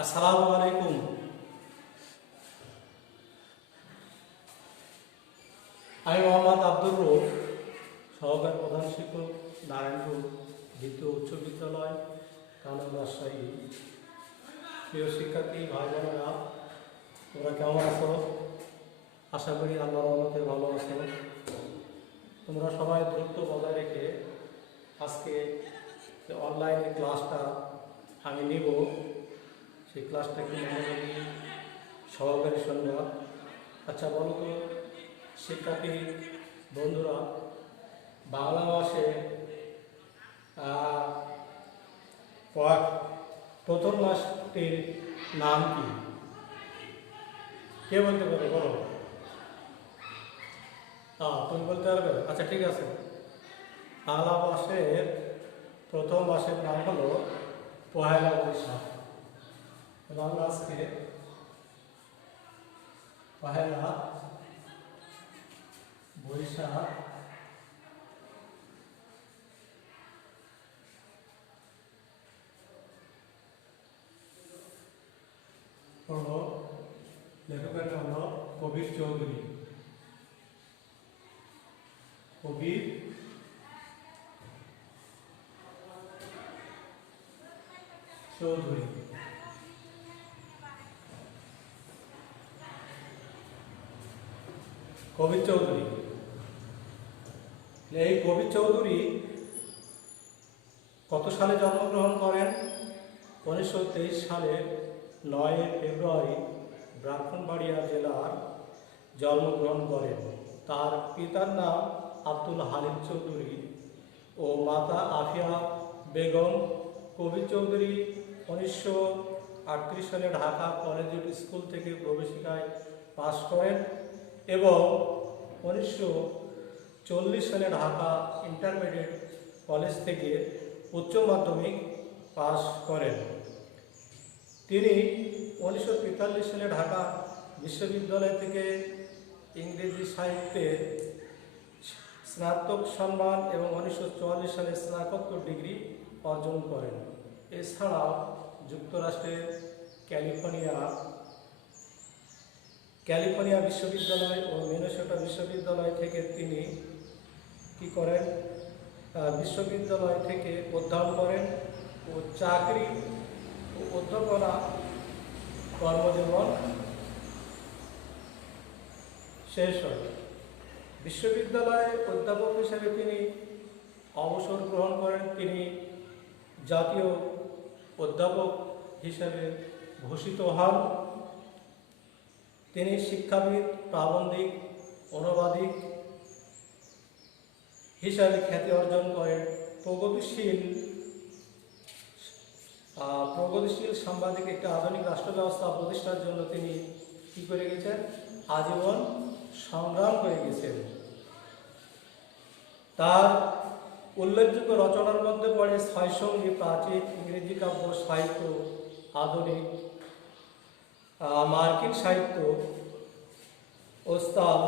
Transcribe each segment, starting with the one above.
আসসালামু আলাইকুম। আমি মোহাম্মদ আব্দুর রউফ, সহকারী প্রধান শিক্ষক, নারায়ণপুর দ্বিতীয় উচ্চ বিদ্যালয়, কানন, রাজশাহী। প্রিয় শিক্ষার্থী ভাই বোনেরা, তোমরা কেমন আছো? আশা করি আল্লাহর রহমতে ভালো আছো। তোমরা সবাই দূরত্ব বজায় রেখে আজকে যে অনলাইনে ক্লাসটা আমি নিব, সেই ক্লাসটা কি মনোযোগী সহকারী সন্ধ্যা। আচ্ছা বলো তো শিক্ষার্থী বন্ধুরা, বাংলা মাসে প্রথম মাসটির নাম কি? কে বলতে পারে? বলো। তুমি বলতে পারবে? আচ্ছা ঠিক আছে। বাংলা মাসের প্রথম মাসের নাম হলো পহেলা বৈশাখ। বাংলা আজকে পহেলা বৈশাখ হলো, লেখকের নাম হলো কবির চৌধুরী। কবির চৌধুরী। কবির চৌধুরী, এই কবির চৌধুরী কত সালে জন্মগ্রহণ করেন? 1923 সালের 9 ফেব্রুয়ারি ব্রাহ্মণবাড়িয়া জেলার জন্মগ্রহণ করেন। তার পিতার নাম আব্দুল হালিম চৌধুরী ও মাতা আফিয়া বেগম। কবির চৌধুরী 1938 সালে ঢাকা কলেজিয়েট স্কুল থেকে প্রবেশিকায় পাশ করেন এবং 1940 সালে ঢাকা ইন্টারমিডিয়েট কলেজ থেকে উচ্চ মাধ্যমিক পাশ করেন। তিনি 1943 সালে ঢাকা বিশ্ববিদ্যালয় থেকে ইংরেজি সাহিত্যে স্নাতক সম্মান এবং 1944 সালে স্নাতকোত্তর ডিগ্রি অর্জন করেন। এছাড়াও যুক্তরাষ্ট্রের ক্যালিফোর্নিয়া বিশ্ববিদ্যালয় ও মিনেসোটা বিশ্ববিদ্যালয় থেকে তিনি বিশ্ববিদ্যালয় থেকে অধ্যয়ন করেন ও চাকরি ও অধ্যাপনা কর্মজীবন শেষ হয়। বিশ্ববিদ্যালয়ে অধ্যাপক হিসেবে তিনি অবসর গ্রহণ করেন। তিনি জাতীয় অধ্যাপক হিসেবে ঘোষিত হন। তিনি শিক্ষাবিদ, প্রাবন্ধিক, অনুবাদিক হিসাবে খ্যাতি অর্জন করেন। প্রগতিশীল সাংবাদিক একটি আধুনিক রাষ্ট্র ব্যবস্থা প্রতিষ্ঠার জন্য তিনি কি করে গেছেন? আজীবন সংগ্রাম করে গেছেন। তার উল্লেখযোগ্য রচনার মধ্যে পড়ে ছয়সঙ্গী, প্রাচীন ইংরেজি কাব্য সাহিত্য, আধুনিক মার্কিন সাহিত্য, ওস্তাদ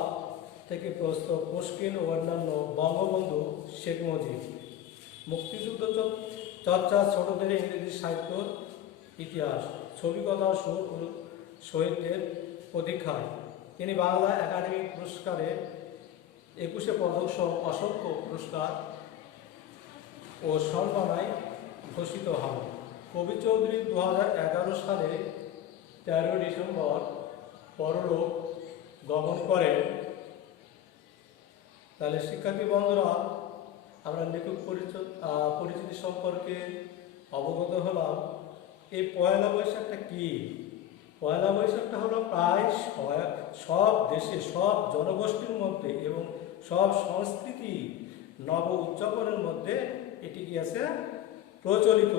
থেকে প্রস্তুত, পুশকিন ও অন্যান্য, বঙ্গবন্ধু শেখ মুজিব, মুক্তিযুদ্ধ চর্চা, ছোটদের ইংরেজি সাহিত্য ইতিহাস, ছবি, কথা, সুর ও শহীদদের প্রতীক্ষায়। তিনি বাংলা একাডেমি পুরস্কারে 21 পদক সহ অসংখ্য পুরস্কার ও সম্মাননায় ভূষিত হন। কবির চৌধুরী 2011 সালে 13 ডিসেম্বর পরলোক গমন করেন। তাহলে শিক্ষার্থী বন্ধুরা, আমরা লেখক পরিচিতি সম্পর্কে অবগত হলাম। এই পয়লা বৈশাখটা কি? পয়লা বৈশাখটা হলো প্রায় সব দেশে, সব জনগোষ্ঠীর মধ্যে এবং সব সংস্কৃতি নব উদযাপনের মধ্যে এটি কি আছে? প্রচলিত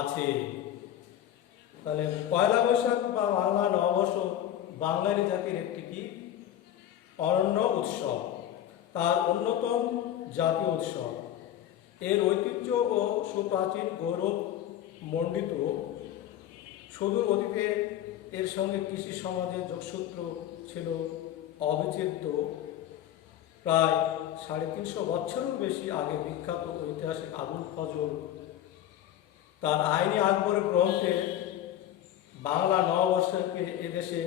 আছে। তাহলে পয়লা বৈশাখ বা বাংলা নববর্ষ বাঙালি জাতির একটি কি অনন্য উৎসব, তার অন্যতম জাতীয় উৎসব। এর ঐতিহ্য ও সুপ্রাচীন গৌরব মণ্ডিত। সুদূর অতীতে এর সঙ্গে কৃষি সমাজের যোগসূত্র ছিল অবিচ্ছেদ্য। প্রায় 350 বছরেরও বেশি আগে বিখ্যাত ঐতিহাসিক আবুল ফজল তার আইনি আকবর গ্রন্থে বাংলা নববর্ষকে এদেশে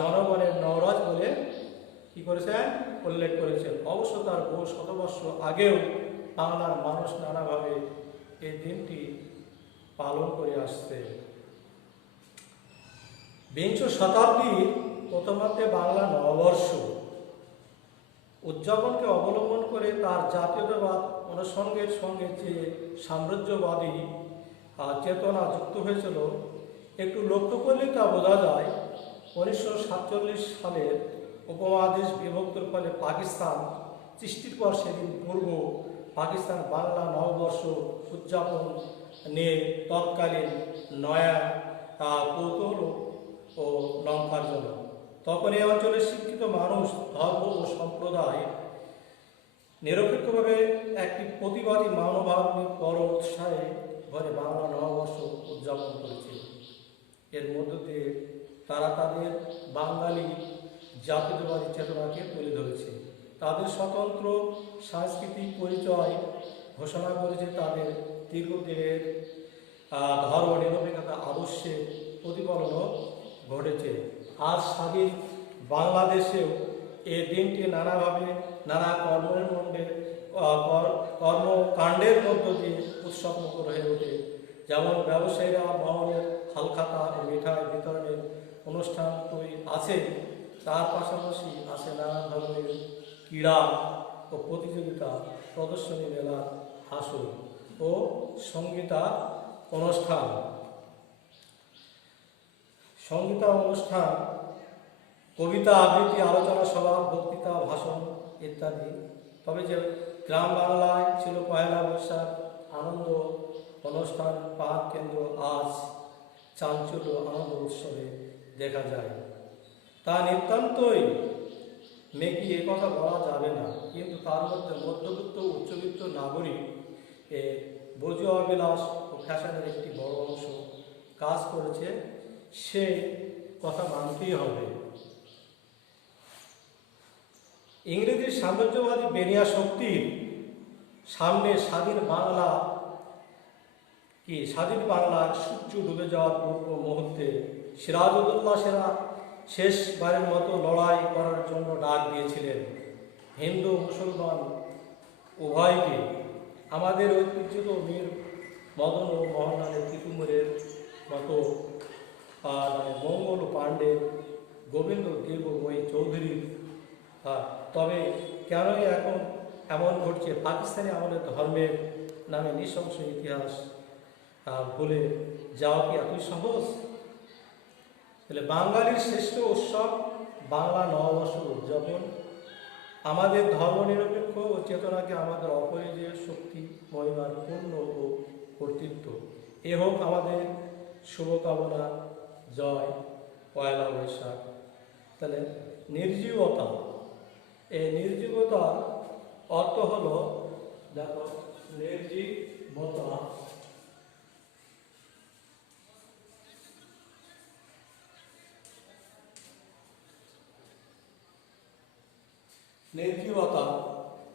জনগণের নবরাজ বলে কি করেছেন, উল্লেখ করেছেন। অবশ্য তার বহু শতবর্ষ আগেও বাংলার মানুষ নানাভাবে এই দিনটি পালন করে আসছে। বিংশ শতাব্দীর প্রথমার্ধে বাংলা নববর্ষ উদযাপনকে অবলম্বন করে তার জাতীয়তাবাদ অনুষঙ্গের সঙ্গে যে সাম্রাজ্যবাদী চেতনা যুক্ত হয়েছিল, একটু লক্ষ্য করলে তা বোঝা যায়। 1947 সালের উপমহাদেশ বিভক্তির ফলে পাকিস্তান সৃষ্টির পর সেদিন পূর্ব পাকিস্তান বাংলা নববর্ষ উদযাপন নিয়ে তৎকালীন নয়া কৌতূহল ও লঙ্কারজনক। তখন এই অঞ্চলের শিক্ষিত মানুষ ধর্ম ও সম্প্রদায় নিরপেক্ষভাবে একটি প্রতিবাদী মানবভাব নিয়ে বড় উৎসাহে ঘরে বাংলা নববর্ষ উদযাপন করেছিল। এর মধ্য দিয়ে তারা তাদের বাঙালি জাতীয়তাবাদী চেতনাকে তুলে ধরেছে, তাদের স্বতন্ত্র সাংস্কৃতিক পরিচয় ঘোষণা করেছে, তাদের দীর্ঘদিনের ধর্ম নিরপেক্ষতা আদর্শের প্রতিফলনও ঘটেছে। আজ স্বাধীন বাংলাদেশেও এই দিনটি নানাভাবে নানা কর্মকাণ্ডের মধ্য দিয়ে উৎসবমুখর হয়ে ওঠে। যেমন ব্যবসায়ীরা মহলের হালখাতা ও মিঠাই বিতরণের অনুষ্ঠান তো আছে, তার পাশাপাশি আছে নানা ধরনের ক্রীড়া ও প্রতিযোগিতা, প্রদর্শনী, মেলা, আসর ও সঙ্গীতা অনুষ্ঠান, কবিতা আবৃত্তি, আলোচনা সভা, বক্তৃতা, ভাষণ ইত্যাদি। তবে যে গ্রাম বাংলায় ছিল পয়লা বৈশাখ আনন্দ অনুষ্ঠান পাঠ কেন্দ্র, আজ চাঞ্চল্য আনন্দ উৎসবে দেখা যায়। তা নিতান্তই মেকি এ কথা বলা যাবে না, কিন্তু তার মধ্যে মধ্যবিত্ত উচ্চবিত্ত নাগরিক বজুয়া বিলাস ও ফ্যাশনের একটি বড় অংশ কাজ করেছে, সে কথা মানতেই হবে। ইংরেজির সাম্রাজ্যবাদী বেনিয়া শক্তির সামনে স্বাধীন বাংলার সূর্য ডুবে যাওয়ার পূর্ব মুহূর্তে সিরাজউদ্দৌলা শেষবারের মতো লড়াই করার জন্য ডাক দিয়েছিলেন হিন্দু মুসলমান উভয়কে। আমাদের ঐতিহ্যত মীর মদন ও মোহনলালের তিতুমুরের মতো, মঙ্গল পাণ্ডে, গোবিন্দ দেবময়ী চৌধুরী। তবে কেনই এখন এমন ঘটছে? পাকিস্তানি আমাদের ধর্মের নামে নৃশংস ইতিহাস ভুলে যাওয়া কি এতই সহজ? তাহলে বাঙালির শ্রেষ্ঠ উৎসব বাংলা নববর্ষ উদযাপন আমাদের ধর্মনিরপেক্ষ ও চেতনাকে আমাদের অপরিজেয় শক্তি মহিমার পূর্ণ ও কর্তৃত্ব। এ হোক আমাদের শুভকামনা। জয় পয়লা বৈশাখ। তাহলে নির্জীবতা, এই নির্জীবতার অর্থ হলো, দেখো, নির্জীবতা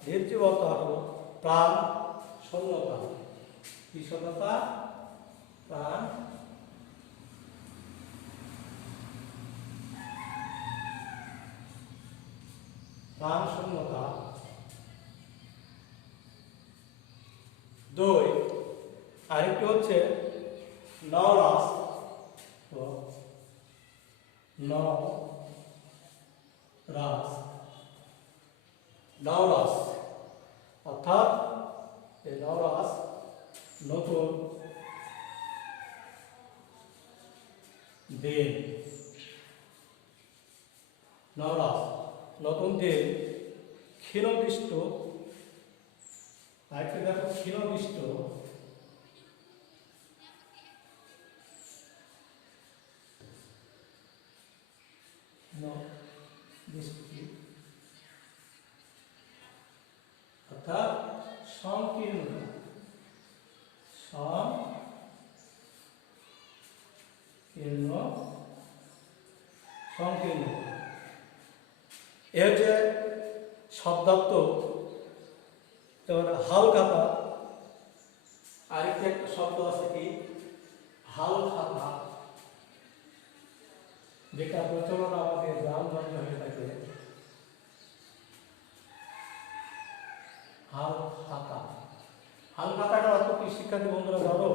নির্জীবতা হলো প্রাণ শূন্যতা। কি শূন্যতা? প্রাণ শূন্যতা। দুই, আরেকটি হচ্ছে নওরাস। নওরাস অর্থাৎ এই নওরাস নতুন দিন। নওরাস নতুন দিন, ক্ষীণদৃষ্ট। আরেকটি দেখো, ক্ষীণদৃষ্ট অর্থাৎ সংকীর্ণ। এ হচ্ছে শব্দার্থ। যেমন হালখাতা, আরেকটি একটা শব্দ আছে কি হালখাতা। যেটা প্রচলন আমাদের গ্রামগঞ্জে হয়ে থাকে, হাল খাতা। হাল খাতাটার অর্থ কি শিক্ষার্থী বন্ধুরা জানো?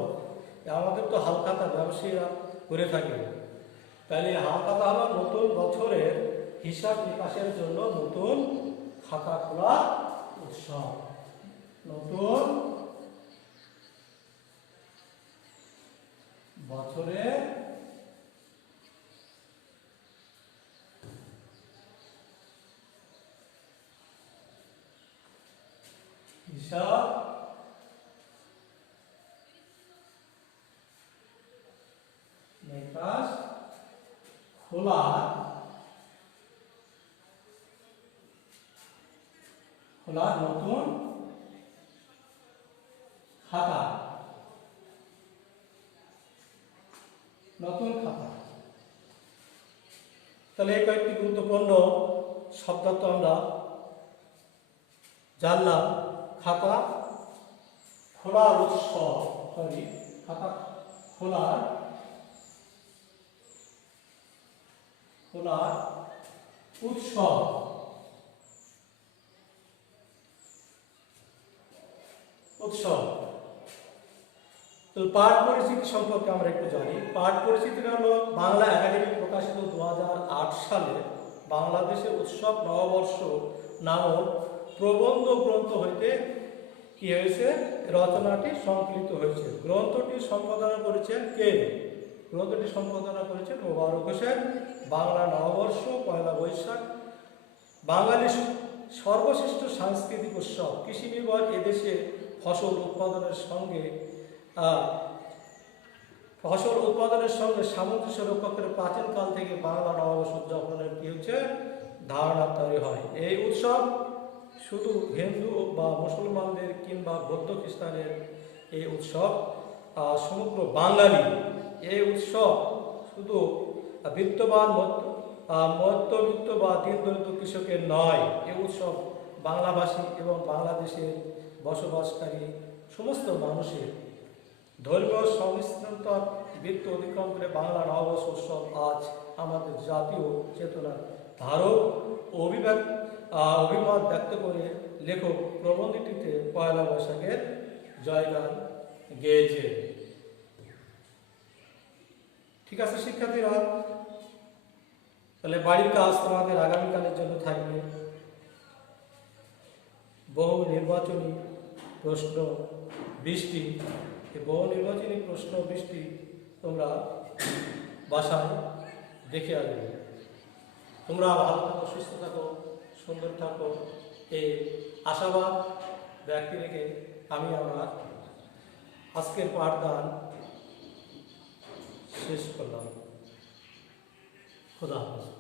আমাদের তো হাল খাতা ব্যবসায়ীরা করে থাকে। তাহলে হাল খাতা হলো নতুন বছরের হিসাব নিকাশের জন্য নতুন খাতা খোলা উৎসব। নতুন বছরের হিসাব নিকাশ খোলার নতুন খাতা। নতুন খাতা। তাহলে এই কয়েকটি গুরুত্বপূর্ণ শব্দার্থ আমরা জানলাম। খাতা খোলার উৎসব, খাতা খোলার উৎসব। তো পাঠ পরিচিতি সম্পর্কে আমরা একটু জানি। পাঠ পরিচিতিটা হলো বাংলা একাডেমি প্রকাশিত 2008 সালে বাংলাদেশে উৎসব নববর্ষ নামক প্রবন্ধ গ্রন্থ হইতে কি হয়েছে, রচনাটি সংকলিত হয়েছে। গ্রন্থটি সম্পাদনা করেছেন কে? গ্রন্থটি সম্পাদনা করেছেন মোবারক হোসেন। বাংলা নববর্ষ, পয়লা বৈশাখ, বাঙালির সর্বশ্রেষ্ঠ সাংস্কৃতিক উৎসব, কৃষি নির্ভর এদেশে ফসল উৎপাদনের সঙ্গে সামঞ্জস্য রক্ষা করে প্রাচীনকাল থেকে বাংলা নববর্ষ উদযাপনের কি হচ্ছে ধারণা তৈরি হয়। এই উৎসব শুধু হিন্দু বা মুসলমানদের কিংবা বৌদ্ধ খ্রিস্টানের এই উৎসব সমগ্র বাঙালি। এই উৎসব শুধু বিত্তবান, মধ্যবিত্ত বা দিন দরিদ্র কৃষকের নয়। এই উৎসব বাংলাভাষী এবং বাংলাদেশের বসবাসকারী সমস্ত মানুষের ধর্মীয় সংমিশ্রণতার বৃত্ত অতিক্রম করে বাংলা নববর্ষ উৎসব আজ আমাদের জাতীয় চেতনার ধারক। অভিমত ব্যক্ত করে লেখক প্রবন্ধটিতে পয়লা বৈশাখের জয়গান গেয়েছে। ঠিক আছে শিক্ষার্থীরা, তাহলে বাড়ির কাজ তোমাদের আগামীকালের জন্য থাকবে। বহু নির্বাচনী প্রশ্ন বৃষ্টি, বহু নির্বাচনী প্রশ্ন বৃষ্টি তোমরা বাসায় দেখে আসবে। তোমরা ভালো থাকো, সুস্থ থাকো, সুন্দর থাকো, এই আশাবাদ ব্যক্তি রেখে আমি আমার আজকের পাঠদান শেষ করলাম। খোদা হাফেজ।